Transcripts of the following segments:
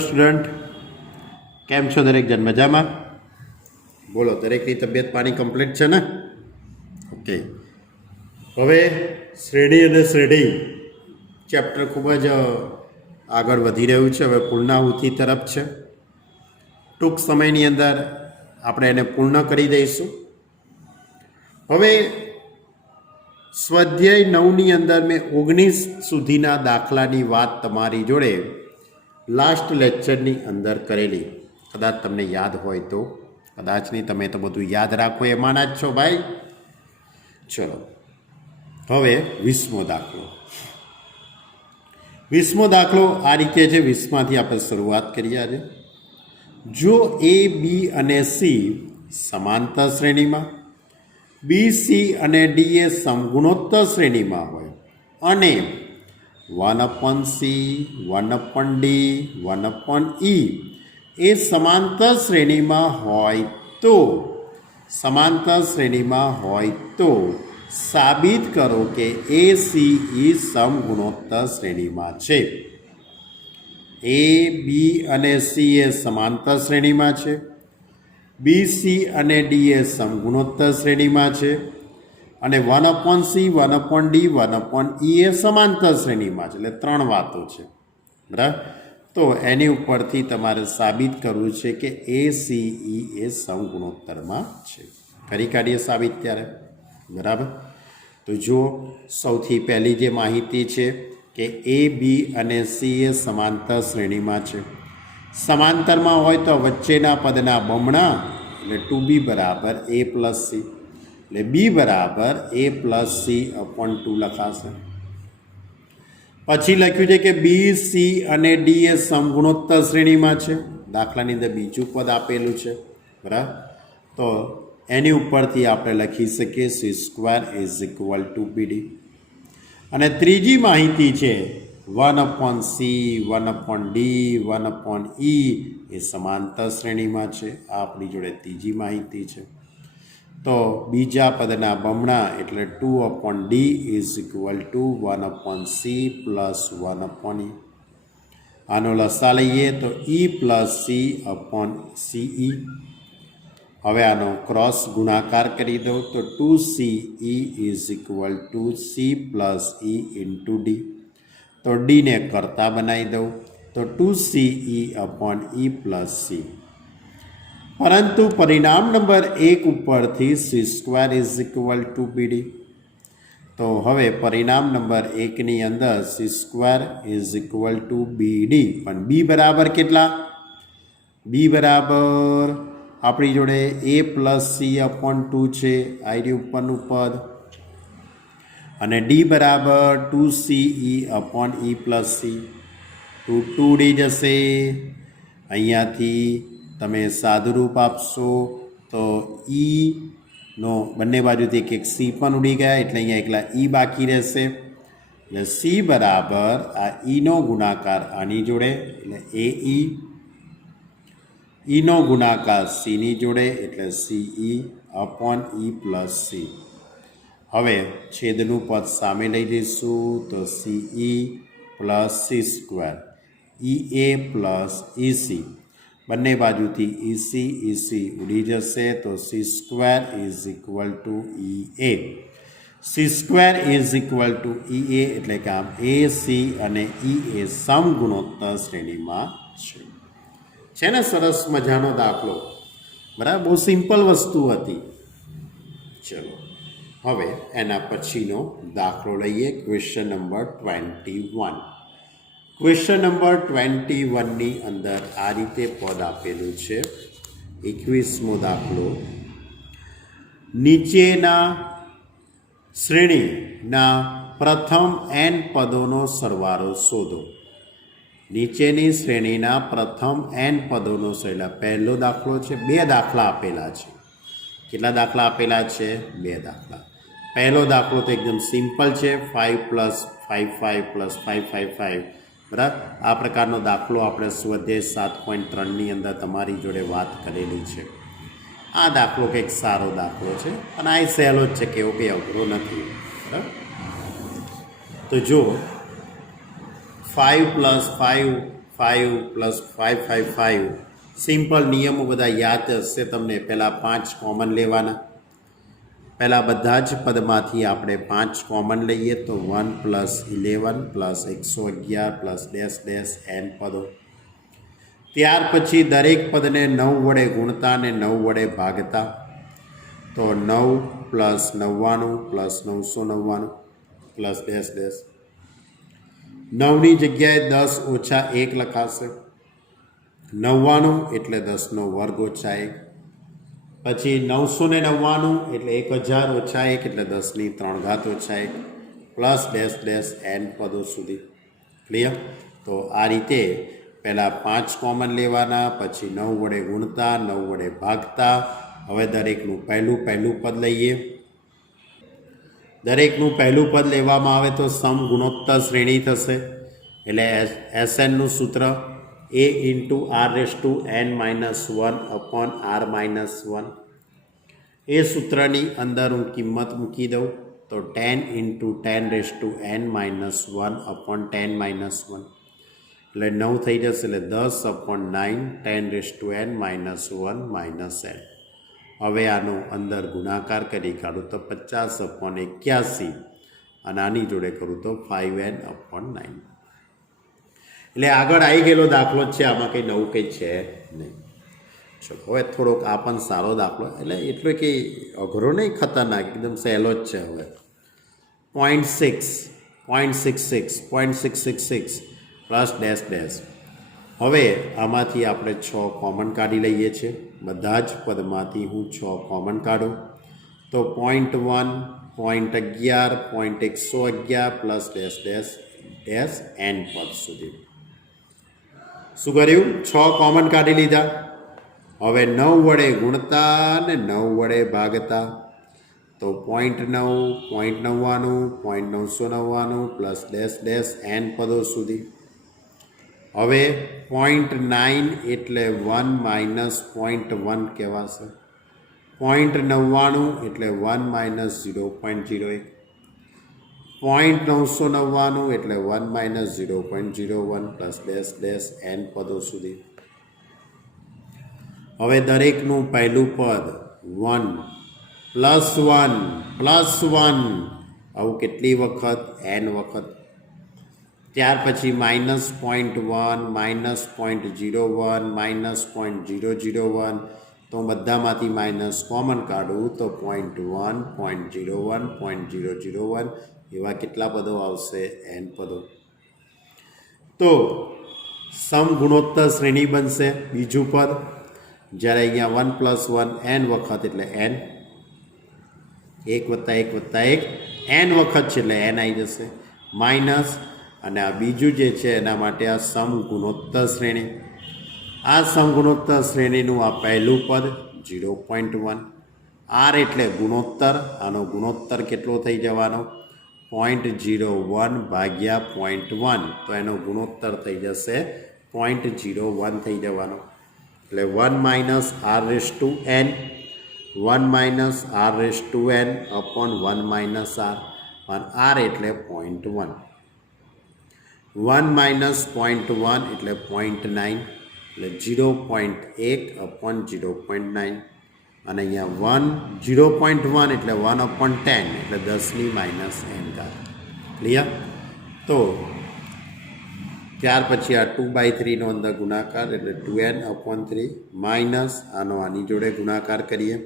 Student કેમ છો? દરેક જણ મજામાં? બોલો, દરેકની તબિયત પાણી કમ્પ્લીટ છે ને? ઓકે. હવે શ્રેણી અને શ્રેણી ચેપ્ટર ખૂબ જ આગળ વધી રહ્યું છે. હવે પૂર્ણાહુતિ તરફ છે. ટૂંક સમયની અંદર આપણે એને પૂર્ણ કરી દઈશું. હવે સ્વાધ્યાય 9ની અંદર મેં 19 સુધીના દાખલાની વાત તમારી જોડે લાસ્ટ લેક્ચરની અંદર કરેલી. કદાચ તમને યાદ હોય તો, કદાચ નહીં. તમે તો બધું યાદ રાખો એમાંના જ છો ભાઈ. ચલો, હવે 20મો દાખલો. 20મો દાખલો આ રીતે છે. 20માંથી આપણે શરૂઆત કરીએ આજે. જો A, B અને C સમાંતર શ્રેણીમાં, B, C અને D એ સમગુણોત્તર શ્રેણીમાં હોય અને 1/C, 1/D, 1/E એ સમાંતર શ્રેણીમાં હોય તો સાબિત કરો કે ACE સમગુણોત્તર શ્રેણીમાં છે. A, B અને C એ સમાંતર શ્રેણીમાં છે. B, C અને D એ સમગુણોત્તર શ્રેણીમાં છે અને 1/C, 1/D, 1/E એ સમાંતર શ્રેણીમાં છે. એટલે 3 વાતો છે, બરાબર. તો એની ઉપરથી તમારે સાબિત કરવું છે કે ACE એ સમગુણોત્તરમાં છે. કરી કાઢીએ સાબિત ત્યારે, બરાબર. તો જો સૌથી પહેલી જે માહિતી છે કે A, B અને C એ સમાંતર શ્રેણીમાં છે. સમાંતરમાં હોય તો વચ્ચેના પદના બમણા એટલે 2B બરાબર A પ્લસ C, એટલે B બરાબર A પ્લસ C/2 લખાશે. પછી લખ્યું છે કે B, C અને D એ સમગુણોત્તર શ્રેણીમાં છે. દાખલાની અંદર બીજું પદ આપેલું છે, બરાબર. તો એની ઉપરથી આપણે લખી શકીએ C² = BD. અને ત્રીજી માહિતી છે 1/C, 1/D, 1/E એ સમાંતર શ્રેણીમાં છે. આ આપણી જોડે ત્રીજી માહિતી છે. તો બીજા પદના બમણા એટલે 2/D = 1/C પ્લસ 1/E. આનો લસા લઈએ તો E પ્લસ C/CE. હવે આનો ક્રોસ ગુણાકાર કરી દઉં તો 2CE = C plus E × D. તો ડીને કરતા બનાવી દઉં તો 2CE/E પ્લસ C. પરંતુ પરિણામ નંબર 1 ઉપરથી C² = BD. તો હવે પરિણામ નંબર 1ની અંદર C² = BD. પણ B બરાબર કેટલા? B બરાબર આપણી જોડે A પ્લસ C/2 છે, આઈ ઉપરનું પદ. અને D બરાબર 2CE/E પ્લસ C. 2D જશે. અહીંયાથી તમે સાદુરૂપ આપશો તો ઈનો બંને બાજુથી એક C પણ ઉડી ગયા, એટલે અહીંયા એકલા E બાકી રહેશે. એટલે C બરાબર આ Eનો ગુણાકાર આની જોડે એટલે AE, Eનો ગુણાકાર Cની જોડે એટલે CE/E પ્લસ C. હવે છેદનું પદ સામે લઈ જઈશું તો CE plus C², EA plus EC. બંને બાજુથી EC ઉડી જશે તો C² = EA. C² = EA એટલે કે આમ AC અને EA સમગુણોત્તર શ્રેણીમાં છે ને? સરસ મજાનો દાખલો, બરાબર. બહુ સિમ્પલ વસ્તુ હતી. ચલો, હવે એના પછીનો દાખલો લઈએ. Question number 21. ક્વેશ્ચન નંબર 21ની અંદર આ રીતે પદ આપેલું છે. 21મો દાખલો. નીચેના શ્રેણીના પ્રથમ n પદોનો સરવાળો શોધો. નીચેની શ્રેણીના પ્રથમ n પદોનો સરવાળો. પહેલો દાખલો છે. 2 દાખલા આપેલા છે. કેટલા દાખલા આપેલા છે? 2 દાખલા. પહેલો દાખલો તો એકદમ સિમ્પલ છે, 5 + 5 5 + 5 5 5, બરાબર. આ પ્રકારનો દાખલો આપણે સ્વાધ્યાય 7.3ની અંદર તમારી જોડે વાત કરેલી છે. આ દાખલો કંઈક સારો દાખલો છે અને આ સહેલો જ છે, કે એવો કંઈ અઘરો નથી, બરાબર. તો જો 5 + 5 5 + 5 5 5 સિમ્પલ નિયમો બધા યાદ હશે તમને. પહેલાં 5 કોમન લેવાના. પહેલાં બધા જ પદમાંથી આપણે 5 કોમન લઈએ તો 1 + 11 + 111 + n પદો. ત્યાર પછી દરેક પદને 9 વડે ગુણતા અને 9 વડે ભાગતા. તો 9 + 99 + 999 + 9ની જગ્યાએ 10 ઓછા 1 લખાશે. 99 એટલે 10નો વર્ગ ઓછા 1. પછી 999 એટલે 1000 ઓછા 1 એટલે 10ની 3 ઘાત ઓછા 1 + n પદો સુધી. ક્લિયર? તો આ રીતે પહેલાં 5 કોમન લેવાના, પછી 9 વડે ગુણતા, 9 વડે ભાગતા. હવે દરેકનું પહેલું પદ લઈએ. દરેકનું પહેલું પદ લેવામાં આવે તો સમ ગુણોત્તર શ્રેણી થશે. એટલે SNનું સૂત્ર a × r⁻1/r-1. એ સૂત્રની અંદર હું કિંમત મૂકી દઉં તો 10 × 10⁻1/10⁻1 એટલે 9 થઈ જશે. એટલે 10/9 10⁻1 - n. હવે આનો અંદર ગુણાકાર કરી કાઢું તો 50/81 અને આની જોડે કરું તો 5n/9. એટલે આગળ આવી ગયેલો દાખલો જ છે, આમાં કંઈ નવું કંઈ છે નહીં. ચલો હવે થોડોક આ પણ સારો દાખલો, એટલે એટલો કે અઘરો નહીં, ખતરનાક, એકદમ સહેલો જ છે. હવે 0.6 + હવે આમાંથી આપણે 6 કોમન કાઢી લઈએ છીએ. બધા જ પદમાંથી હું 6 કોમન કાઢું તો 0.1 0.11 0.111 + n પદ સુધી. શું કર્યું? 6 કોમન કાઢી લીધા. હવે 9 વડે ગુણતા ને 9 વડે ભાગતા. તો 0.9 0.99 0.999 + n પદો સુધી. હવે 0.9 એટલે 1 - 0.1 કહેવાશે. 0.99 એટલે 1 - 0.01. 0.999 એટલે 1 - 0.01 + n પદો સુધી. હવે દરેકનું પહેલું પદ 1 + 1 આવું કેટલી વખત? n વખત. ત્યાર પછી -0.1 -0.01 -0.001 તો બધામાંથી માઇનસ કોમન કાઢું તો 0.1 0.01 0.001 એવા કેટલા પદો આવશે? n પદો. તો સમ ગુણોત્તર શ્રેણી બનશે બીજું પદ. જ્યારે અહીંયા 1 + 1 n વખત એટલે n, 1 + 1 + 1 n વખત છે એટલે n આવી જશે માઇનસ. અને આ બીજું જે છે એના માટે આ સમ ગુણોત્તર શ્રેણી. આ સમ ગુણોત્તર શ્રેણીનું આ પહેલું પદ 0.1. r એટલે ગુણોત્તર. આનો ગુણોત્તર કેટલો થઈ જવાનો? 0.01 / 0.1. તો એનો ગુણોત્તર થઈ જશે 0.01 થઈ જવાનો. એટલે 1 - r⁻n 1 - r⁻n upon 1 - r. r એટલે 0.1. 1 - 0.1 એટલે 0.9 એટલે 0.1 upon 0.9. અને અહીંયા 0.1 એટલે 1/10 એટલે 10ની -n ઘાત. ક્લિયર? તો ત્યાર પછી આ 2/3નો અંદર ગુણાકાર એટલે 2n/3 માઇનસ આનો આની જોડે ગુણાકાર કરીએ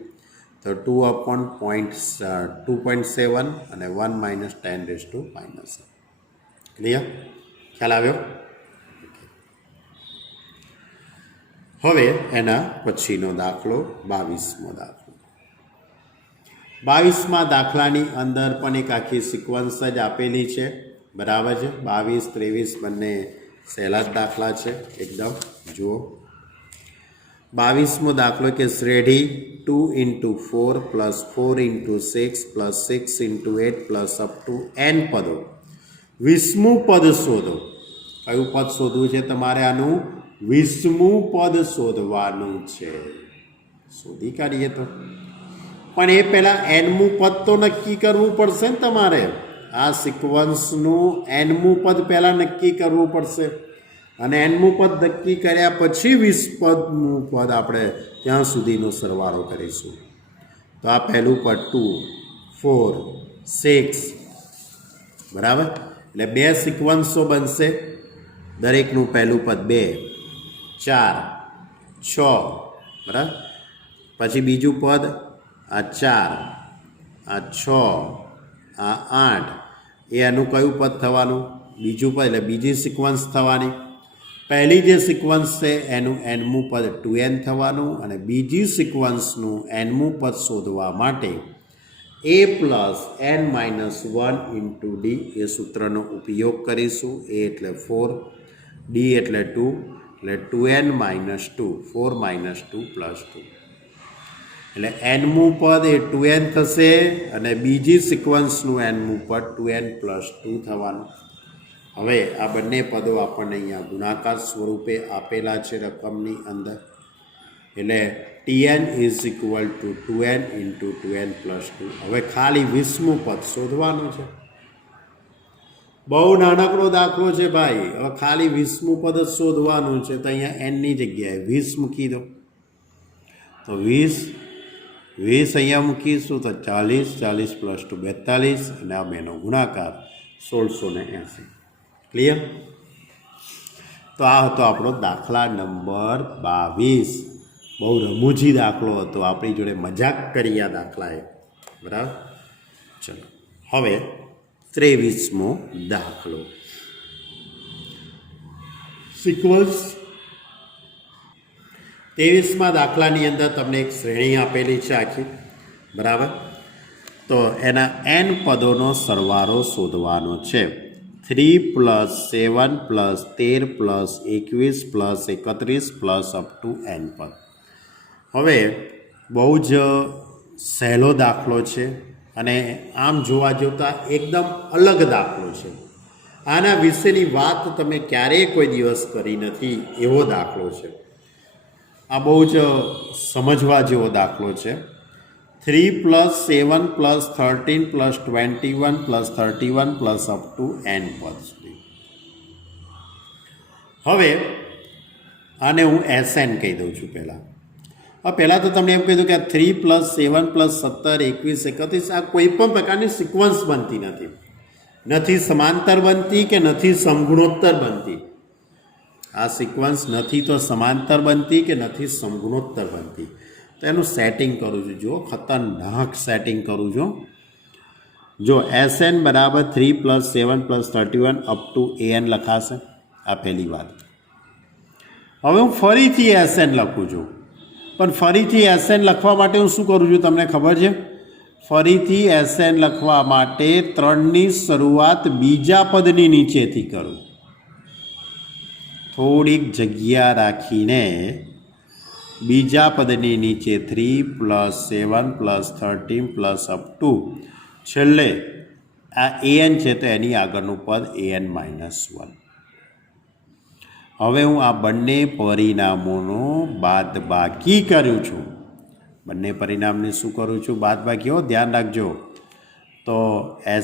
તો 2/2.7 અને 1 - 10⁻⁻. ક્લિયર? ખ્યાલ આવ્યો? હવે એના પછીનો દાખલો 22મો દાખલો. 22મા દાખલાની અંદર પણ એક આખી સિક્વન્સ જ આપેલી છે. બરાબર છે? 22 23 બંને સહેલા જ દાખલા છે એકદમ. જુઓ 22મો દાખલો કે શ્રેઢી 2 × 4 + 4 × 6 + 6 × 8 + up to n પદો. 20મું પદ શોધો. કયું પદ શોધવું છે તમારે? આનું 20મું પદ શોધવાનું છે. શોધી કાઢીએ તો. પણ એ પહેલાં nમું પદ તો નક્કી કરવું પડશે ને તમારે. આ સિક્વન્સનું nમું પદ પહેલાં નક્કી કરવું પડશે. અને એનમું પદ નક્કી કર્યા પછી 20 પદનું પદ આપણે ત્યાં સુધીનો સરવાળો કરીશું. તો આ પહેલું પદ 2, 4, 6 બરાબર. એટલે 2 સિક્વન્સો બનશે, દરેકનું પહેલું પદ 2, 4, 6 બરાબર. પછી બીજું પદ આ 4, આ 6, આ 8, એ એનું કયું પદ થવાનું? બીજું પદ, એટલે બીજી સિક્વન્સ થવાની. પહેલી જે સિક્વન્સ છે એનું એનમું પદ 2n થવાનું, અને બીજી સિક્વન્સનું એનમું પદ શોધવા માટે a plus n-1 into D એ સૂત્રનો ઉપયોગ કરીશું. a એટલે 4, d એટલે 2, એટલે 2n - 2, 4 - 2 + 2. એટલે એનમું પદ એ 2n થશે, અને બીજી સિક્વન્સનું એનમું પદ 2n + 2 થવાનું. હવે આ બંને પદો આપણને અહીંયા ગુણાકાર સ્વરૂપે આપેલા છે રકમની અંદર. એટલે Tn = 2n × 2n + 2. હવે ખાલી 20મું પદ શોધવાનું છે. બહુ નાનકડો દાખલો છે ભાઈ. હવે ખાલી 20મું પદ જ શોધવાનું છે. તો અહીંયા nની જગ્યાએ 20 મૂકી દો. તો 20 અહીંયા મૂકીશું તો 40, 40 + 2 42, અને આ બેનો ગુણાકાર 1680. ક્લિયર? તો આ હતો આપણો દાખલા નંબર 22. બહુ રમૂજી દાખલો હતો, આપણી જોડે મજાક કરી આ દાખલાએ. બરાબર. ચલો હવે 23મો દાખલો. સિક્વન્સ 23મા દાખલાની અંદર તમને એક શ્રેણી આપેલી છે આખી. બરાબર. તો એના n પદોનો સરવાળો શોધવાનો છે. 3 + 7 + 13 + 21 + 31 + up to n પદ. હવે બહુ જ સહેલો દાખલો છે, અને આમ જોવા જોતાં એકદમ અલગ દાખલો છે. આના વિશેની વાત તમે ક્યારેય કોઈ દિવસ કરી નથી એવો દાખલો છે. આ બહુ જ સમજવા જેવો દાખલો છે. 3 + 7 + 13 + 21 + 31 + up to n પદ સુધી. હવે આને હું SN કહી દઉં છું પહેલાં. પહેલાં તો તમને એમ કીધું કે આ 3 + 7 + 17, 21, 31 આ કોઈ પણ પ્રકારની સિક્વન્સ બનતી નથી. નથી સમાંતર બનતી કે નથી સમગુણોત્તર બનતી. આ સિક્વન્સ નથી તો સમાંતર બનતી કે નથી સમગુણોત્તર બનતી. તો એનું સેટિંગ કરું છું. જો ખતરનાક સેટિંગ કરું છું. જો SN = 3 + 7 + 31 up to an લખાશે. આ પહેલી વાત. હવે હું ફરીથી SN લખું છું, પણ ફરીથી SN લખવા માટે હું શું કરું છું તમને ખબર છે? ફરીથી SN લખવા માટે 3ની શરૂઆત બીજા પદની નીચેથી કરું. થોડીક જગ્યા રાખીને બીજા પદની નીચે 3 + 7 + 13 + up to છેલ્લે આ an છે તો એની આગળનું પદ an-1. હવે હું આ બંને પરિણામોનો બાદબાકી કરું છું. બંને પરિણામને શું કરું છું? બાદબાકી. ધ્યાન રાખજો. તો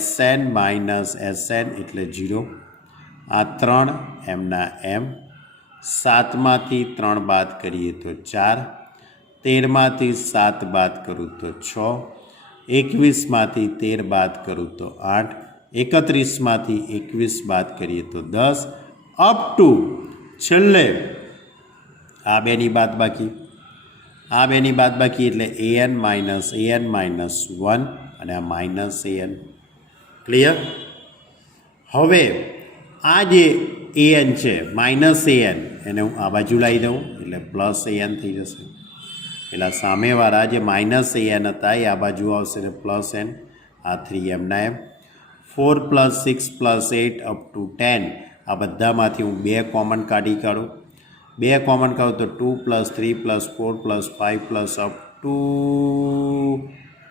SN - SN એટલે 0. આ 3 એમના એમ. 7માંથી 3 બાદ કરીએ તો 4, 13માંથી 7 બાદ કરું તો 6, 21માંથી 13 બાદ કરું તો 8, 31માંથી 21 બાદ કરીએ તો 10, અપ ટુ છેલ્લે આ બેની બાદબાકી. આ બેની બાદબાકી એટલે an-1 અને આ -an. ક્લિયર? હવે આ જે an છે -an એને હું આ બાજુ લાવી દઉં એટલે +an થઈ જશે. એટલે સામેવાળા જે -an હતા એ આ બાજુ આવશે એટલે +n. આ 3 એમના એમ. 4 + 6 + 8 up to 10 આ બધામાંથી હું 2 કોમન કાઢી કાઢું. 2 કોમન કાઢું તો 2 + 3 + 4 + 5 + up to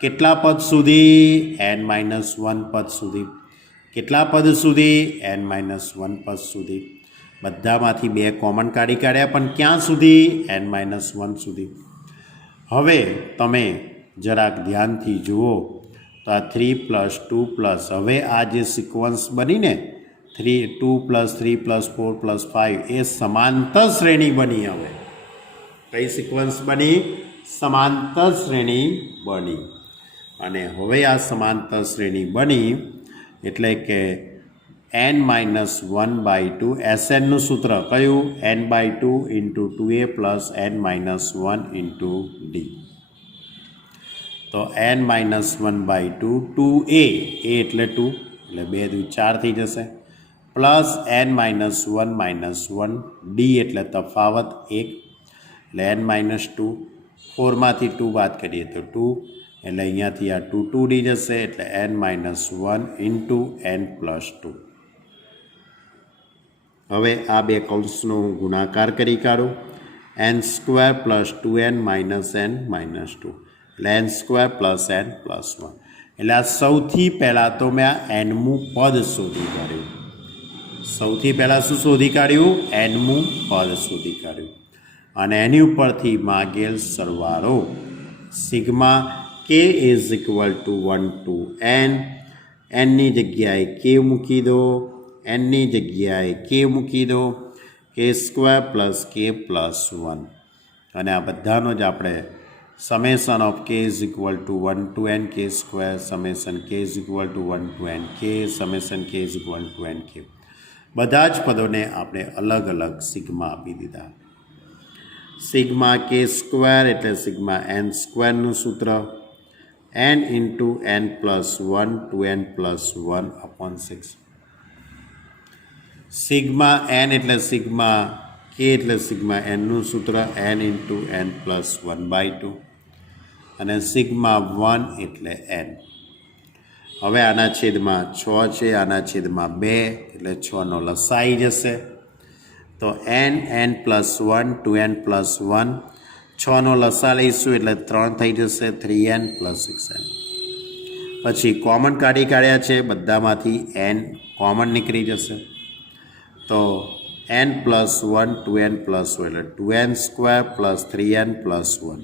કેટલા પદ સુધી? n-1 પદ સુધી. કેટલા પદ સુધી? n-1 પદ સુધી. બધામાંથી 2 કોમન કાઢી કાઢ્યા, પણ ક્યાં સુધી? n-1 સુધી. હવે તમે જરાક ધ્યાનથી જુઓ તો આ 3 + 2 + હવે આ જે સિક્વન્સ બનીને 2 + 3 + 4 + 5 એ સમાંતર શ્રેણી બની. હવે કઈ સિક્વન્સ બની? સમાંતર શ્રેણી બની. અને હવે આ સમાંતર શ્રેણી બની એટલે કે n-1/2 SNનું સૂત્ર કયું? n/2 × 2a + n-1 × d. તો n-1/2 2a એટલે 2 એટલે 2 × 4 થઈ જશે, પ્લસ n-1 - 1 d એટલે તફાવત 1 એટલે n-2 4માંથી 2 બાદ કરીએ તો 2 એટલે અહીંયાથી આ 2 2d જશે એટલે n-1 × n + 2. હવે આ બે કૌંસનો ગુણાકાર કરી કાઢું. n² + 2n - n - 2 એટલે n² + n + 1. એટલે આ સૌથી પહેલાં તો મેં આ nમું પદ શોધી કાઢ્યું. સૌથી પહેલાં શું શોધી કાઢ્યું? nમું પદ શોધી કાઢ્યું. અને એની ઉપરથી માગેલ સરવાળો સિગ્મા k = 1 to n. nની જગ્યાએ k મૂકી દો, nની જગ્યાએ k મૂકી દો, k² + k + 1. અને આ બધાનો જ આપણે summation of k = 1 to n k², summation k = 1 to n k, summation k = n k. બધા જ પદોને આપણે અલગ અલગ સિગ્મા આપી દીધા. સિગ્મા k² એટલે સિગ્મા n²નું સૂત્ર n × n + 1 to n + 1/6. Sigma n એટલે સિગ્મા k એટલે સિગ્મા nનું સૂત્ર n × n + 1/2 અને સિગ્મા 1 એટલે n. હવે આના છેદમાં 6 છે, આના છેદમાં 2 એટલે 6નો લસાઈ જશે. તો n + 1 to n + 1, 6નો લસા લઈશું એટલે 3 થઈ જશે, 3n + 6n. પછી કોમન કાઢ્યા છે, બધામાંથી n કોમન નીકળી જશે. તો n + 1 to n + 1 એટલે 2n² + 3n + 1.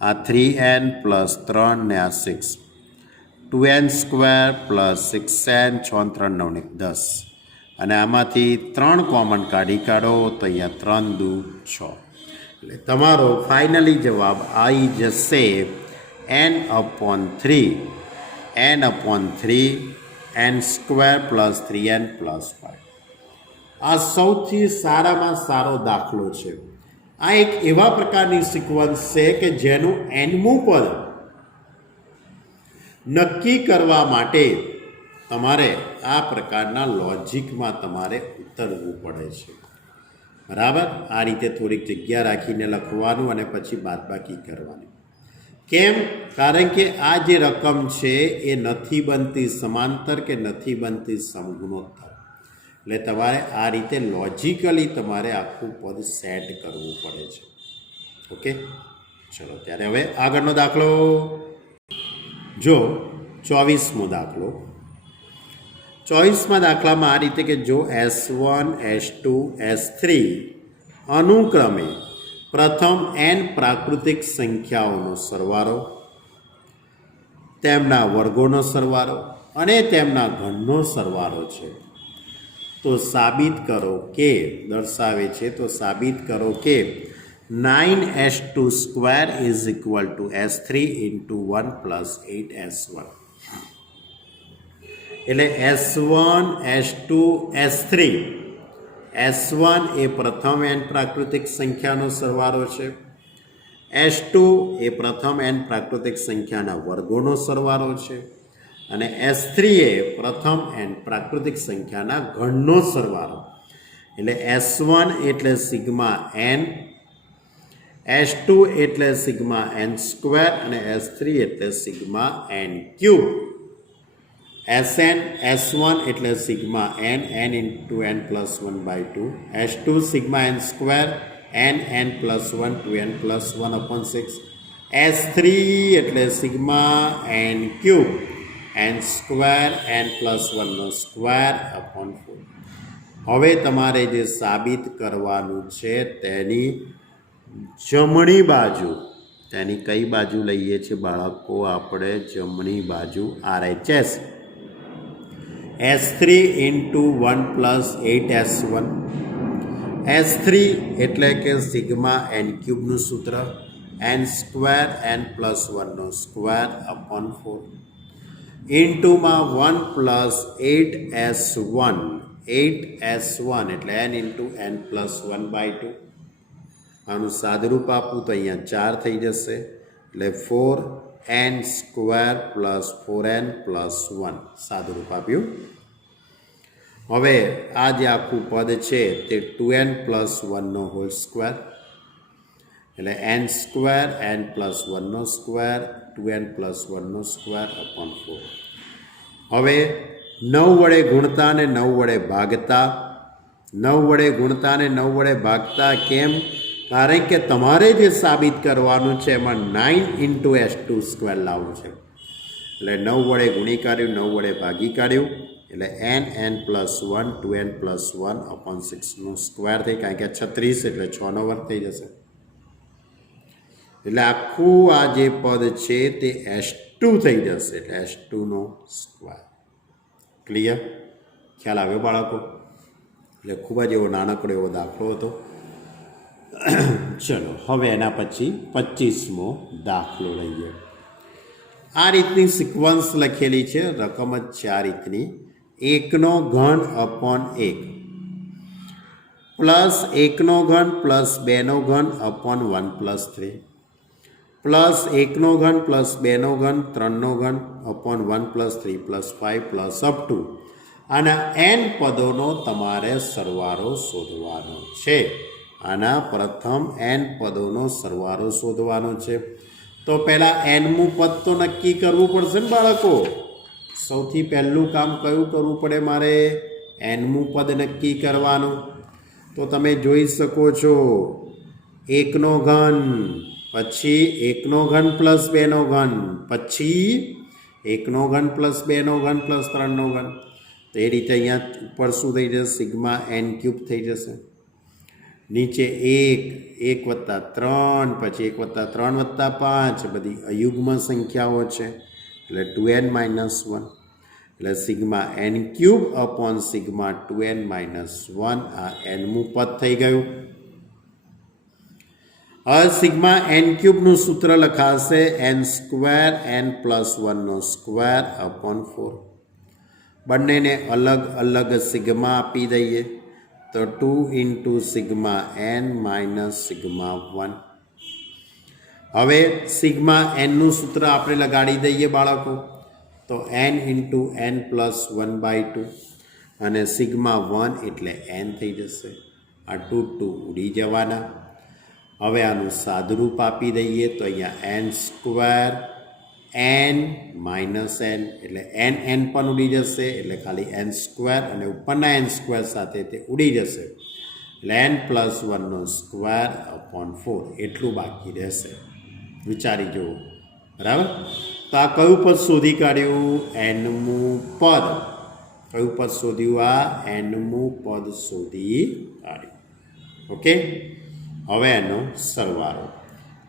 આ 3n + 3 ને આ 6, 2n² + 6n, 6 × 3 = 9 = 10. અને આમાંથી 3 કોમન કાઢી કાઢો તો અહીંયા 3 દુ 6. એટલે તમારો ફાઇનલી જવાબ આવી જશે n/3 n/3 n² + 3n + 5. આ સૌથી સારામાં સારો દાખલો છે. આ એક એવા પ્રકારની સિક્વન્સ છે કે જેનું nમું પદ નક્કી કરવા માટે તમારે આ પ્રકારના લોજિકમાં તમારે ઉતરવું પડે છે. બરાબર? આ રીતે થોડીક જગ્યા રાખીને લખવાનું અને પછી બાદબાકી કરવાની. કેમ? કારણ કે આ જે રકમ છે એ નથી બનતી સમાંતર કે નથી બનતી સમગુણોત્તર. એટલે તમારે આ રીતે લોજિકલી તમારે આખું પદ સેટ કરવું પડે છે. ઓકે, ચલો ત્યારે હવે આગળનો દાખલો જો 24મો દાખલો. 24મા દાખલામાં આ રીતે કે જો S1 S2 S3 અનુક્રમે પ્રથમ n પ્રાકૃતિક સંખ્યાઓનો સરવાળો, તેમના વર્ગોનો સરવાળો અને તેમના ઘનનો સરવાળો છે, તો સાબિત કરો કે, દર્શાવે છે તો સાબિત કરો કે 9s2² = S3 × 1 + 8s1. એટલે S1 S2 S3, S1 એ પ્રથમ n પ્રાકૃતિક સંખ્યાનો સરવાળો છે, S2 એ પ્રથમ n પ્રાકૃતિક સંખ્યાના વર્ગોનો સરવાળો છે અને S3 એ પ્રથમ n પ્રાકૃતિક સંખ્યાના ઘનનો સરવાળો. એટલે S1 એટલે સિગ્મા n, S2 એટલે સિગ્મા n² અને S3 એટલે સિગ્મા n³. Sn S1 એટલે sigma n n × n + 1/2, S2 sigma n² n n + 1 to n + 1/6, S3 એટલે સિગ્મા n³ n² n + 1/2/4. હવે તમારે જે સાબિત કરવાનું છે તેની જમણી બાજુ, તેની કઈ બાજુ લઈએ છીએ બાળકો આપણે? જમણી બાજુ RHS S3 into 1 plus 8S1. S3 એટલે કે સિગ્મા એન ક્યુબનું સૂત્ર એન સ્ક્વેર એન પ્લસ 1નો સ્ક્વેર અપોન 4 ઇન્ટુમાં 1 પ્લસ 8S1. 8S1 એટલે n ઇન્ટુ n પ્લસ 1/2. આનું સાદુરૂપ આપું તો અહીંયા 4 થઈ જશે એટલે 4n square plus 4n plus 1 સાદુરૂપ આપ્યું. હવે આ જે આખું પદ છે તે 2n પ્લસ 1નો હોલ સ્ક્વેર એટલે n સ્ક્વેર n પ્લસ 1નો સ્ક્વેર 2n પ્લસ 1નો સ્ક્વેર અપોન 4. હવે 9 વડે ગુણતા અને 9 વડે ભાગતા 9 વડે ગુણતા અને 9 વડે ભાગતા કેમ? કારણ કે તમારે જે સાબિત કરવાનું છે એમાં 9 ઇન્ટુ S2 સ્ક્વેર લાવવું છે એટલે 9 વડે ગુણી કાઢ્યું 9 વડે ભાગી કાઢ્યું એટલે n plus 1 2n plus 1 upon 6નો સ્ક્વેર થઈ, કારણ કે 36 એટલે 6નો વર્ગ થઈ જશે. એટલે આખું આ જે પદ છે તે S2 થઈ જશે એટલે S2નો સ્ક્વેર. ક્લિયર? ખ્યાલ આવ્યો બાળકો? એટલે ખૂબ જ એવો નાનકડો એવો દાખલો હતો. ચલો હવે એના પછી 25મો દાખલો લઈએ. આ રીતની સિક્વન્સ લખેલી છે, રકમ જ છે આ રીતની: 1નો ઘન અપોન 1 પ્લસ 1નો ઘન પ્લસ 2નો ઘન અપોન 1 પ્લસ 3 પ્લસ 1નો ઘન પ્લસ 2નો ઘન 3નો ઘન upon 1 plus 3 plus 5 plus up two આના n પદોનો તમારે સરવાળો શોધવાનો છે. આના પ્રથમ n પદોનો સરવાળો શોધવાનો છે. તો પહેલાં nમું પદ તો નક્કી કરવું પડશે ને બાળકો. સૌથી પહેલું કામ કયું કરવું પડે મારે? nમું પદ નક્કી કરવાનું. તો તમે જોઈ શકો છો 1નો ઘન, પછી 1નો ઘન પ્લસ 2નો ઘન, પછી 1નો ઘન પ્લસ 2નો ઘન પ્લસ 3નો ઘન. તો એ રીતે અહીંયા ઉપર શું થઈ જશે? સિગ્મા n ક્યુબ થઈ જશે. નીચે 1 વત્તા 3, પછી 1 વત્તા 3 વત્તા 5, બધી અયુગ્મ સંખ્યાઓ છે એટલે 2n માઇનસ 1 એટલે sigma n cube upon sigma 2n minus 1 આ nમું પદ થઈ ગયું. હવે સિગ્મા n ક્યુબનું સૂત્ર લખાશે n સ્ક્વેર n પ્લસ 1નો સ્ક્વેર અપોન 4. બંનેને અલગ અલગ સિગ્મા આપી દઈએ તો 2 into sigma n minus sigma 1. હવે સિગ્મા nનું સૂત્ર આપણે લગાડી દઈએ બાળકો. તો n ઇન્ટુ n પ્લસ 1/2 અને સિગ્મા 1 એટલે n થઈ જશે. આ 2 ઉડી જવાના. હવે આનું સાદુરૂપ આપી દઈએ તો અહીંયા n square n minus n એટલે n પણ ઉડી જશે એટલે ખાલી n સ્ક્વેર અને ઉપરના n સ્ક્વેર સાથે તે ઉડી જશે એટલે n પ્લસ 1નો સ્ક્વેર અપોન 4 એટલું બાકી રહેશે. વિચારી જુઓ. બરાબર? તો આ કયું પદ શોધી કાઢ્યું? nમું પદ. કયું પદ શોધ્યું? આ nમું પદ શોધી કાઢ્યું. ઓકે, હવે એનો સરવાળો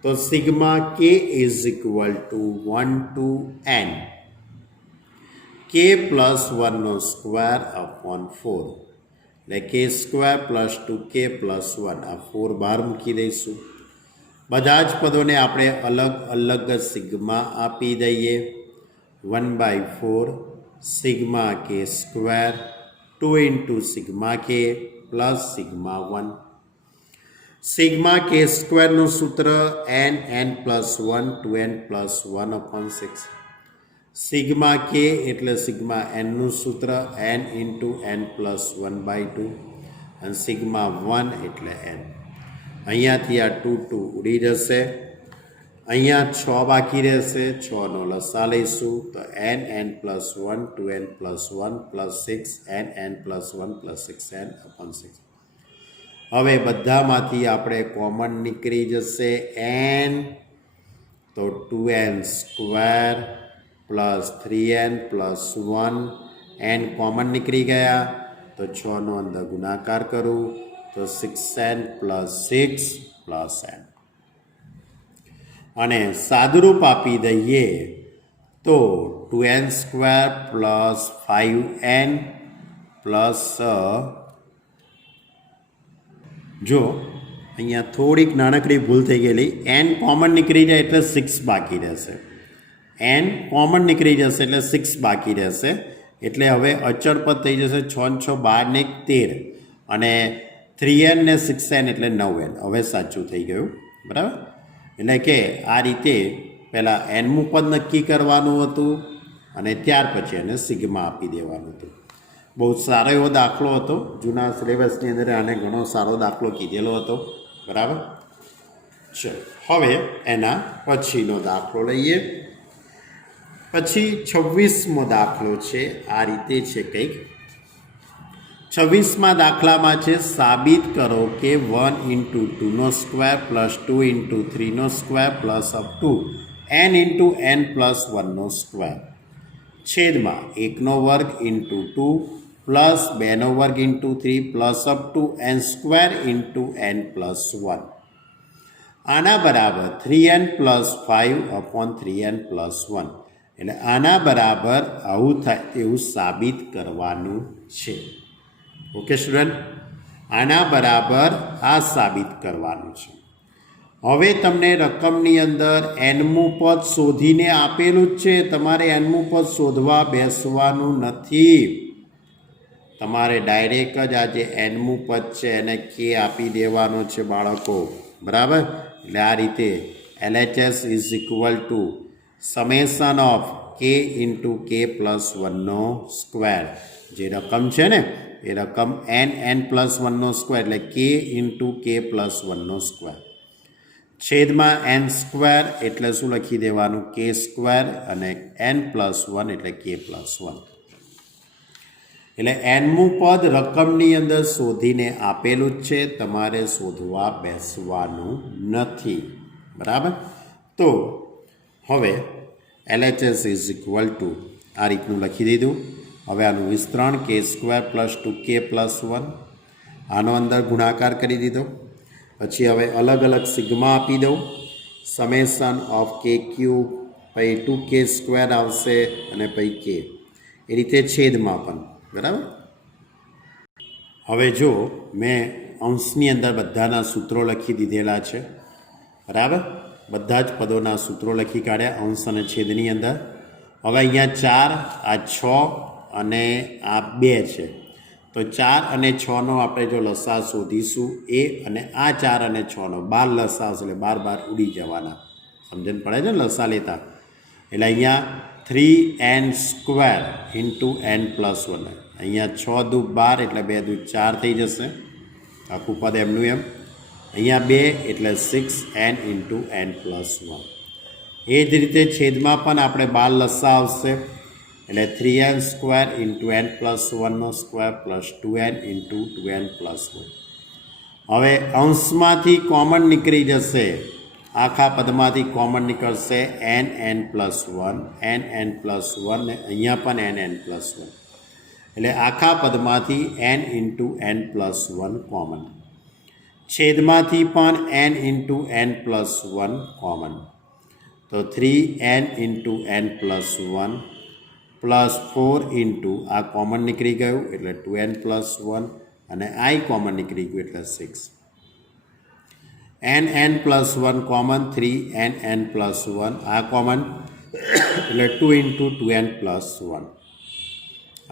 તો sigma k is equal to 1 to n k plus 1નો સ્ક્વેર અપોન 4 એટલે k square plus 2k plus 1 આ 4 બહાર મૂકી દઈશું. બધા જ પદોને આપણે અલગ અલગ સિગ્મા આપી દઈએ. 1/4 sigma k square 2 into sigma k plus sigma 1. Sigma k સ્ક્વેરનું સૂત્ર n plus 1 2n plus 1 upon 6. Sigma k એટલે સિગ્મા nનું સૂત્ર n ઇન્ટુ n પ્લસ 1/2 અને સિગ્મા 1 એટલે n. અહીંયાથી આ 2 ઉડી જશે. અહીંયા 6 બાકી રહેશે. 6નો લસા લઈશું તો n plus 1 2n plus 1 plus 6 n plus 1 plus 6n upon 6. હવે બધામાંથી આપણે કોમન નીકળી જશે n તો 2n square plus 3n plus 1 n common નીકળી ગયા તો 6નો અંદર ગુણાકાર કરું તો 6n પ્લસ 6 પ્લસ n અને સાદુરૂપ આપી દઈએ તો 2n square plus 5n plus જો અહીંયા થોડીક નાનકડી ભૂલ થઈ ગયેલી, n કોમન નીકળી જાય એટલે 6 બાકી રહેશે. n કોમન નીકળી જશે એટલે 6 બાકી રહેશે. એટલે હવે અચળ પદ થઈ જશે 6 6 12 ને 13 અને 3n ને 6n એટલે 9n. હવે સાચું થઈ ગયું, બરાબર. એટલે કે આ રીતે પહેલાં એનમું પદ નક્કી કરવાનું હતું અને ત્યાર પછી એને સિગ્મા આપી દેવાનું હતું. બહુ સારો એવો દાખલો હતો. જૂના સિલેબસની અંદર આને ઘણો સારો દાખલો કીધેલો હતો, બરાબર. ચલો હવે એના પછીનો દાખલો લઈએ. પછી 26મો દાખલો છે. આ રીતે છે કંઈક. 26મા દાખલામાં છે સાબિત કરો કે 1 ઇન્ટુ 2નો સ્ક્વેર પ્લસ 2 ઇન્ટુ 3નો square plus up to n into n plus 1નો સ્ક્વેર છેદમાં 1નો વર્ગ ઇન્ટુ 2 પ્લસ 2નો વર્ગ into 3 plus up to n square into n plus 1. આના બરાબર 3n plus 5 upon 3n plus 1. એટલે આના બરાબર આવું થાય તેવું સાબિત કરવાનું છે. ઓકે સ્ટુડન્ટ, આના બરાબર આ સાબિત કરવાનું છે. હવે તમને રકમની અંદર એનમું પદ શોધીને આપેલું જ છે. તમારે એનમું પદ શોધવા બેસવાનું નથી. તમારે ડાયરેક્ટ જ આ જે એનમું પદ છે એને કે આપી દેવાનો છે બાળકો, બરાબર. એટલે આ રીતે LHS is equal two summation of k into કે પ્લસ 1નો સ્ક્વેર. જે રકમ છે ને એ રકમ n પ્લસ 1નો સ્ક્વેર એટલે કે ઇન્ટુ કે પ્લસ 1નો સ્ક્વેર છેદમાં n સ્ક્વેર એટલે શું લખી દેવાનું કે સ્ક્વેર અને n પ્લસ 1 એટલે કે પ્લસ 1. એટલે એનમું પદ રકમની અંદર શોધીને આપેલું જ છે. તમારે શોધવા બેસવાનું નથી, બરાબર. તો હવે LHS ઇઝ ઇક્વલ ટુ આ રીતનું લખી દીધું. હવે આનું વિસ્તરણ કે સ્ક્વેર પ્લસ 2k પ્લસ 1. આનો અંદર ગુણાકાર કરી દીધો. પછી હવે અલગ અલગ સિગ્મા આપી દઉં. સમેશન ઓફ કે ક્યુબ, પછી 2k સ્ક્વેર આવશે અને પછી કે, એ રીતે છેદમાં પણ, બરાબર. હવે જો મેં અંશની અંદર બધાના સૂત્રો લખી દીધેલા છે, બરાબર. બધા જ પદોના સૂત્રો લખી કાઢ્યા અંશ અને છેદની અંદર. હવે અહીંયા 4, આ 6 અને આ 2 છે. તો 4 અને 6નો આપણે જો લસા શોધીશું એ અને આ 4 અને 6નો 12 લસા હશે એટલે 12 ઉડી જવાના. સમજણ પડે છે ને લસા લેતા. એટલે અહીંયા 3n square into n plus 1. અહીંયા 6 દુ 12 એટલે 2 દુ 4 થઈ જશે. આખું પદ એમનું એમ. અહીંયા 2 એટલે 6n ઇન્ટુ n પ્લસ 1. એ જ રીતે છેદમાં પણ આપણે 12 લસા આવશે એટલે 3n square into n plus 1નો square plus 2n into 2n plus 1. હવે અંશમાંથી કોમન નીકળી જશે. આખા પદમાંથી કોમન નીકળશે n પ્લસ 1 n પ્લસ 1 ને અહીંયા પણ n પ્લસ 1. એટલે આખા પદમાંથી n into n plus 1 common. છેદમાંથી પણ n into n plus 1 common. તો 3n into n plus 1 plus 4 into આ કોમન નીકળી ગયું એટલે 2n પ્લસ 1 અને આઈ કોમન નીકળી ગયું એટલે 6. n plus 1 common, 3n plus 1 આ કોમન એટલે 2 ઇન્ટુ 2n પ્લસ 1.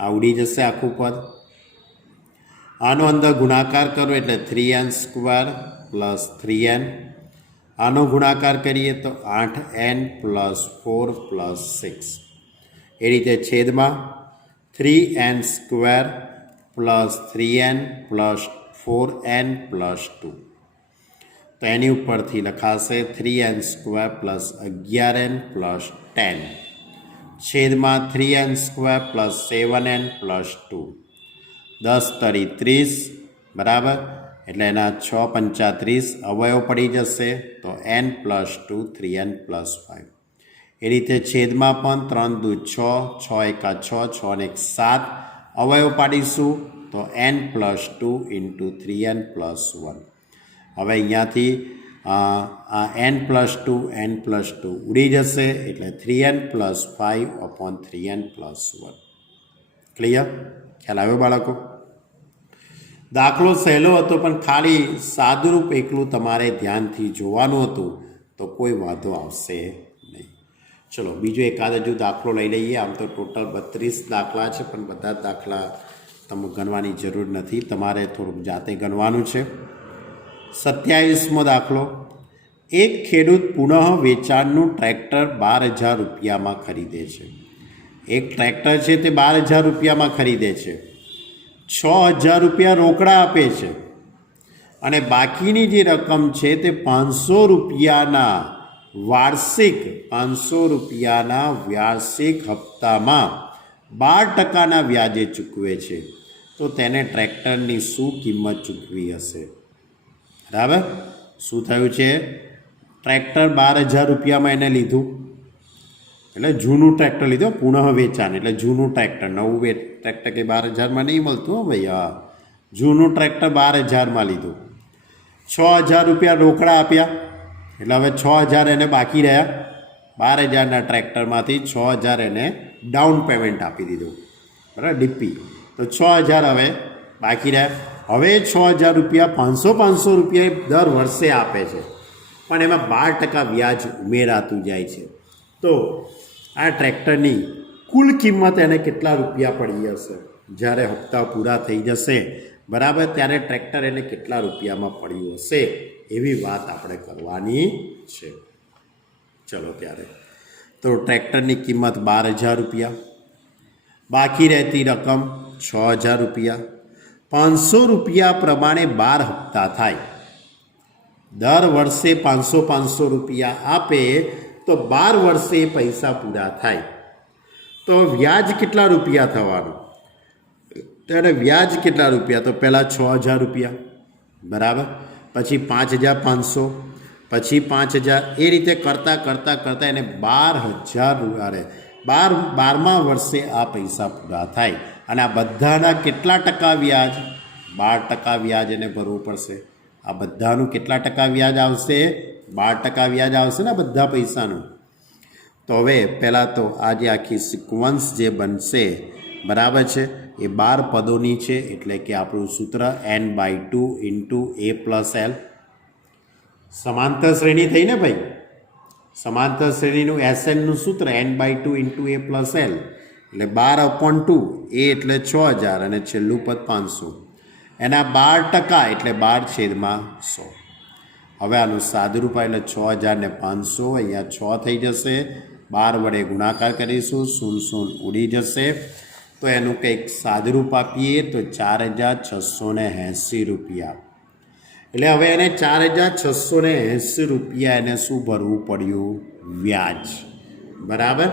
આ ઉડી જશે આખું પદ. આનો અંદર ગુણાકાર કરો એટલે 3n સ્ક્વેર પ્લસ 3n. આનો ગુણાકાર કરીએ તો 8n પ્લસ 4 પ્લસ 6. એ રીતે છેદમાં 3n square plus 3n plus 4n plus 2. તો એની ઉપરથી લખાશે 3n square plus 11n plus 10 છેદમાં 3n square plus 7n plus 2. 10 તરી 30, બરાબર. એટલે એના 6 પંચા 30 અવયવ પડી જશે તો n પ્લસ 2 3n પ્લસ 5. એ રીતે છેદમાં પણ 3 દુ 6, 6 એકા 6, 6 ને 1 7 અવયવ પાડીશું તો n plus 2 into 3n plus 1. હવે અહીંયાથી આ n+2 n+2 ઉડી જશે એટલે 3n + 5/3n + 1. ક્લિયર? ખ્યાલ આવ્યો બાળકો? દાખલો સહેલો હતો પણ ખાલી સાદુરૂપ એકલું તમારે ધ્યાનથી જોવાનું હતું તો કોઈ વાંધો આવશે નહીં. ચલો બીજો એકાદ હજુ દાખલો લઈ લઈએ. આમ તો ટોટલ 32 દાખલા છે પણ બધા જ દાખલા તમે ગણવાની જરૂર નથી, તમારે થોડુંક જાતે ગણવાનું છે. 27મો દાખલો. એક ખેડૂત પુનઃ વેચાણનું ટ્રેક્ટર 12,000 રૂપિયામાં ખરીદે છે. એક ટ્રેક્ટર છે તે 12,000 રૂપિયામાં ખરીદે છે. 6,000 રૂપિયા રોકડા આપે છે અને બાકીની જે રકમ છે તે 500 રૂપિયાના વાર્ષિક હપ્તામાં 12% વ્યાજે ચૂકવે છે. તો તેને ટ્રેક્ટરની શું કિંમત ચૂકવી હશે? બરાબર? શું થયું છે? ટ્રેક્ટર 12,000 રૂપિયામાં એને લીધું, એટલે જૂનું ટ્રેક્ટર લીધું, પુનઃ વેચાણ એટલે જૂનું ટ્રેક્ટર. નવું ટ્રેક્ટર કે 12,000માં નહીં મળતું હો ભાઈ. હા, જૂનું ટ્રેક્ટર 12,000માં લીધું. 6,000 રૂપિયા રોકડા આપ્યા એટલે હવે 6,000 એને બાકી રહ્યા. 12,000ના ટ્રેક્ટરમાંથી 6,000 એને ડાઉન પેમેન્ટ આપી દીધું, બરાબર, ડીપી. તો 6,000 હવે બાકી રહ્યા. હવે 6,000 રૂપિયા 500 રૂપિયા દર વર્ષે આપે છે, પણ એમાં 12% વ્યાજ ઉમેરાતું જાય છે. તો આ ટ્રેક્ટરની કુલ કિંમત એને કેટલા રૂપિયા પડી હશે જ્યારે હપ્તા પૂરા થઈ જશે, બરાબર, ત્યારે ટ્રેક્ટર એને કેટલા રૂપિયામાં પડ્યું હશે એવી વાત આપણે કરવાની છે. ચલો ત્યારે તો ટ્રેક્ટરની કિંમત 12,000 રૂપિયા, બાકી રહેતી રકમ 6,000 રૂપિયા. 500 રૂપિયા પ્રમાણે 12 હપ્તા થાય. દર વર્ષે 500 રૂપિયા આપે તો 12 વર્ષે પૈસા પૂરા થાય. તો વ્યાજ કેટલા રૂપિયા થવાનું? ત્યારે વ્યાજ કેટલા રૂપિયા? તો પહેલાં 6,000 રૂપિયા, બરાબર, પછી 5,500, પછી 5,000, એ રીતે કરતાં એને 12મા વર્ષે આ પૈસા પૂરા થાય. અને આ બધાના કેટલા ટકા વ્યાજ? 12% વ્યાજ એને ભરવું પડશે. આ બધાનું કેટલા ટકા વ્યાજ આવશે? 12% વ્યાજ આવશે ને બધા પૈસાનું. તો હવે પહેલાં તો આ જે આખી સિક્વન્સ જે બનશે, બરાબર છે, એ 12 પદોની છે. એટલે કે આપણું સૂત્ર n/2 × a + l. સમાંતર શ્રેણી થઈ ને ભાઈ? સમાંતર શ્રેણીનું SNનું સૂત્ર n/2 × a + l એટલે 12/2. a એટલે 6,000 અને છેલ્લું પદ 500. એના 12% એટલે 12/100. હવે આનું સાદુરૂપ એટલે 6,000 ને 500, અહીંયા 6 થઈ જશે. 12 વડે ગુણાકાર કરીશું, 0 ઉડી જશે. તો એનું કંઈક સાદુરૂપ આપીએ તો 4,680 રૂપિયા. એટલે હવે એને 4,680 રૂપિયા એને શું ભરવું પડ્યું? વ્યાજ. બરાબર,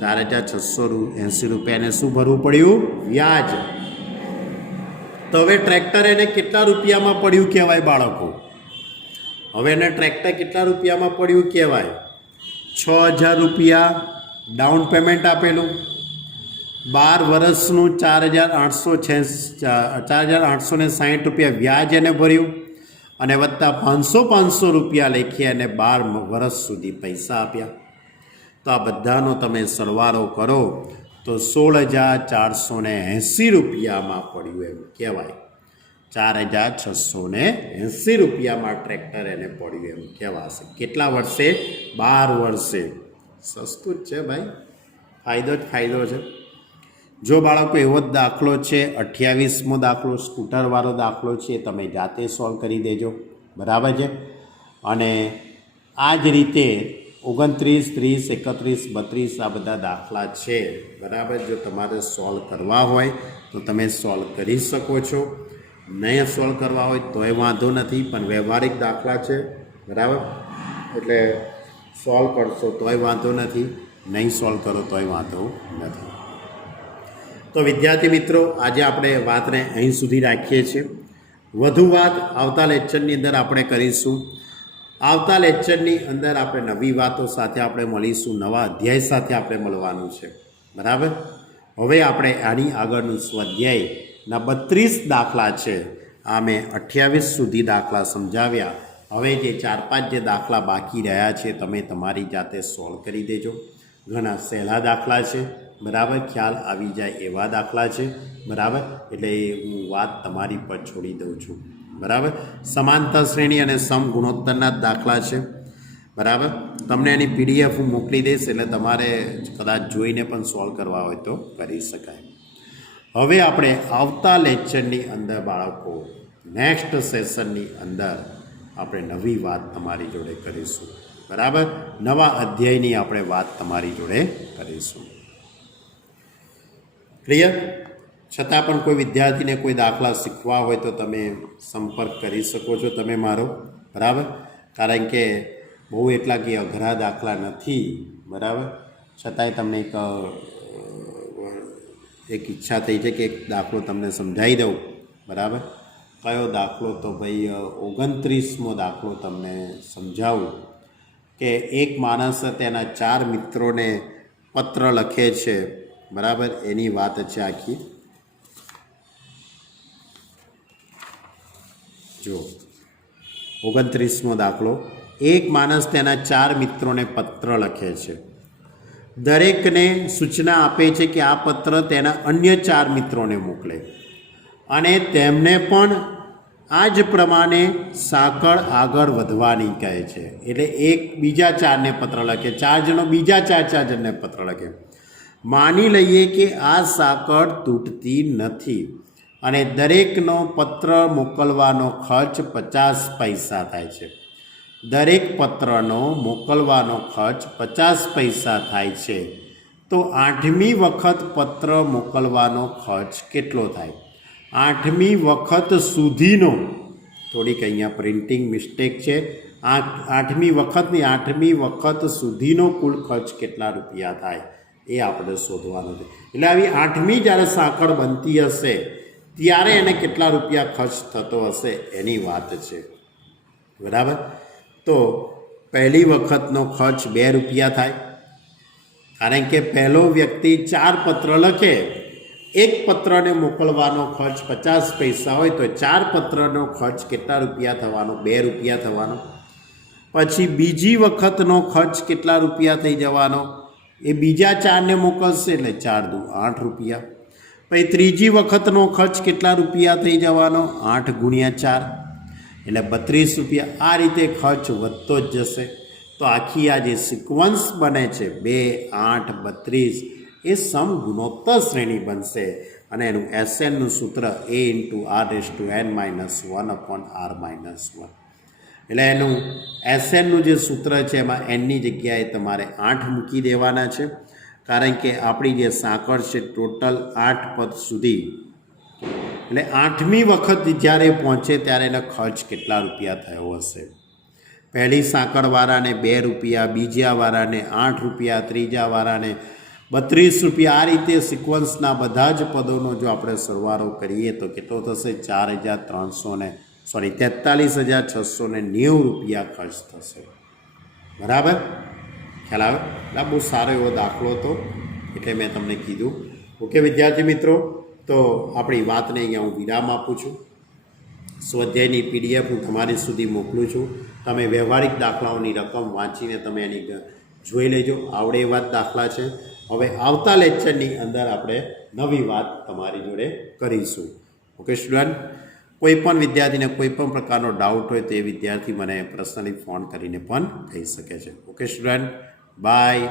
4,680 રૂપિયા એને શું ભરવું પડ્યું? વ્યાજ. તો હવે ટ્રેક્ટર એને કેટલા રૂપિયામાં પડ્યું કહેવાય બાળકો? હવે એને ટ્રેક્ટર કેટલા રૂપિયામાં પડ્યું કહેવાય? 6,000 રૂપિયા ડાઉન પેમેન્ટ આપેલું, 12 વર્ષનું 4,860 રૂપિયા વ્યાજ એને ભર્યું અને વત્તા 500 રૂપિયા લેખી અને 12 વર્ષ સુધી પૈસા આપ્યા. તો આ બધાનો તમે સરવાળો કરો તો 16,480 રૂપિયામાં પડ્યું એમ કહેવાય. 4,680 રૂપિયામાં ટ્રેક્ટર એને પડ્યું એમ કહેવાશે. કેટલા વર્ષે? 12 વર્ષે. સસ્તું જ છે ભાઈ, ફાયદો જ ફાયદો છે. જો બાળકો એવો જ દાખલો છે, 28મો દાખલો, સ્કૂટરવાળો દાખલો છે, તમે જાતે સોલ્વ કરી દેજો, બરાબર છે. અને આ જ રીતે 29, 30, 31, 32 આ બધા દાખલા છે, બરાબર. જો તમારે સોલ્વ કરવા હોય તો તમે સોલ્વ કરી શકો છો, નહીં સોલ્વ કરવા હોય તોય વાંધો નથી, પણ વ્યવહારિક દાખલા છે, બરાબર. એટલે સોલ્વ કરશો તોય વાંધો નથી, નહીં સોલ્વ કરો તોય વાંધો નથી. તો વિદ્યાર્થી મિત્રો, આજે આપણે વાતને અહીં સુધી રાખીએ છીએ. વધુ વાત આવતા લેક્ચરની અંદર આપણે કરીશું. આવતા લેક્ચરની અંદર આપણે નવી વાતો સાથે આપણે મળીશું, નવા અધ્યાય સાથે આપણે મળવાનું છે, બરાબર. હવે આપણે આની આગળનું સ્વાધ્યાયના 32 દાખલા છે, આ મેં 28 સુધી દાખલા સમજાવ્યા. હવે જે 4-5 જે દાખલા બાકી રહ્યા છે તમે તમારી જાતે સોલ્વ કરી દેજો. ઘણા સહેલા દાખલા છે, બરાબર, ખ્યાલ આવી જાય એવા દાખલા છે, બરાબર. એટલે હું વાત તમારી પર છોડી દઉં છું, બરાબર. સમાંતર શ્રેણી અને સમગુણોત્તરના જ દાખલા છે, બરાબર. તમને એની PDF હું મોકલી દઈશ, એટલે તમારે કદાચ જોઈને પણ સોલ્વ કરવા હોય તો કરી શકાય. હવે આપણે આવતા લેક્ચરની અંદર બાળકો નેક્સ્ટ સેશનની અંદર આપણે નવી વાત તમારી જોડે કરીશું, બરાબર. નવા અધ્યાયની આપણે વાત તમારી જોડે કરીશું. ક્લિયર? છતાં પણ કોઈ વિદ્યાર્થીને કોઈ દાખલા શીખવા હોય તો તમે સંપર્ક કરી શકો છો તમે મારો, બરાબર. કારણ કે બહુ એટલા કે અઘરા દાખલા નથી, બરાબર. છતાંય તમને એક ઈચ્છા થઈ છે કે એક દાખલો તમને સમજાવી દઉં, બરાબર. કયો દાખલો? તો ભાઈ 29મો દાખલો તમને સમજાવું કે એક માણસ તેના 4 મિત્રોને પત્ર લખે છે, બરાબર. એની વાત છે આખી. જો 29મો દાખલો. એક માણસ તેના 4 મિત્રોને પત્ર લખે છે. દરેકને સૂચના આપે છે કે આ પત્ર તેના અન્ય 4 મિત્રોને મોકલે અને તેમને પણ આ જ પ્રમાણે સાંકળ આગળ વધવાની કહે છે. એટલે એક બીજા 4ને પત્ર લખે, 4 જણો બીજા 4 જણને પત્ર લખે. માની લઈએ કે આ સાંકળ તૂટતી નથી અને દરેકનો પત્ર મોકલવાનો ખર્ચ 50 પૈસા થાય છે. દરેક પત્રનો મોકલવાનો ખર્ચ 50 પૈસા થાય છે. તો 8મી વખત પત્ર મોકલવાનો ખર્ચ કેટલો થાય? 8મી વખત સુધીનો, થોડીક અહીંયા પ્રિન્ટિંગ મિસ્ટેક છે, 8મી વખતની 8મી વખત સુધીનો કુલ ખર્ચ કેટલા રૂપિયા થાય એ આપણે શોધવાનું છે. એટલે આવી 8મી જ્યારે સાંકળ બનતી હશે ત્યારે એને કેટલા રૂપિયા ખર્ચ થતો હશે એની વાત છે, બરાબર. તો પહેલી વખતનો ખર્ચ 2 રૂપિયા થાય, કારણ કે પહેલો વ્યક્તિ 4 પત્ર લખે, એક પત્રને મોકલવાનો ખર્ચ 50 પૈસા હોય તો 4 પત્રનો ખર્ચ કેટલા રૂપિયા થવાનો? 2 રૂપિયા થવાનો. પછી બીજી વખતનો ખર્ચ કેટલા રૂપિયા થઈ જવાનો? એ બીજા 4ને મોકલશે એટલે 4 દુ 8 રૂપિયા. પછી ત્રીજી વખતનો ખર્ચ કેટલા રૂપિયા થઈ જવાનો? 8 ગુણ્યા 4 એટલે 32 રૂપિયા. આ રીતે ખર્ચ વધતો જ જશે. તો આખી આ જે સિક્વન્સ બને છે 2, 8, 32 એ સમગુણોત્તર શ્રેણી બનશે અને એનું SNનું સૂત્ર a×r⁻1/r-1. એટલે એનું SNનું જે સૂત્ર છે એમાં nની જગ્યાએ તમારે 8 મૂકી દેવાના છે, કારણ કે આપણી જે સાંકળ છે ટોટલ 8 પદ સુધી. એટલે 8મી વખત જ્યારે પહોંચે ત્યારે એનો ખર્ચ કેટલા રૂપિયા થયો હશે? પહેલી સાંકળવાળાને 2 રૂપિયા, બીજા વાળાને 8 રૂપિયા, ત્રીજા વાળાને 32 રૂપિયા. આ રીતે સિક્વન્સના બધા જ પદોનો જો આપણે સરવાળો કરીએ તો કેટલો થશે? 43,690 રૂપિયા ખર્ચ થશે, બરાબર. ખ્યાલ આવે? એટલે બહુ સારો એવો દાખલો હતો એટલે મેં તમને કીધું. ઓકે વિદ્યાર્થી મિત્રો, તો આપણી વાતને અહીંયા હું વિરામ આપું છું. સ્વાધ્યાયની PDF હું તમારી સુધી મોકલું છું. તમે વ્યવહારિક દાખલાઓની રકમ વાંચીને તમે એની જોઈ લેજો, આવડે એવા જ દાખલા છે. હવે આવતા લેક્ચરની અંદર આપણે નવી વાત તમારી જોડે કરીશું. ઓકે સ્ટુડન્ટ, કોઈ પણ વિદ્યાર્થીને કોઈ પણ પ્રકારનો ડાઉટ હોય તો એ વિદ્યાર્થી મને પર્સનલી ફોન કરીને પણ કહી શકે છે. Okay student, by.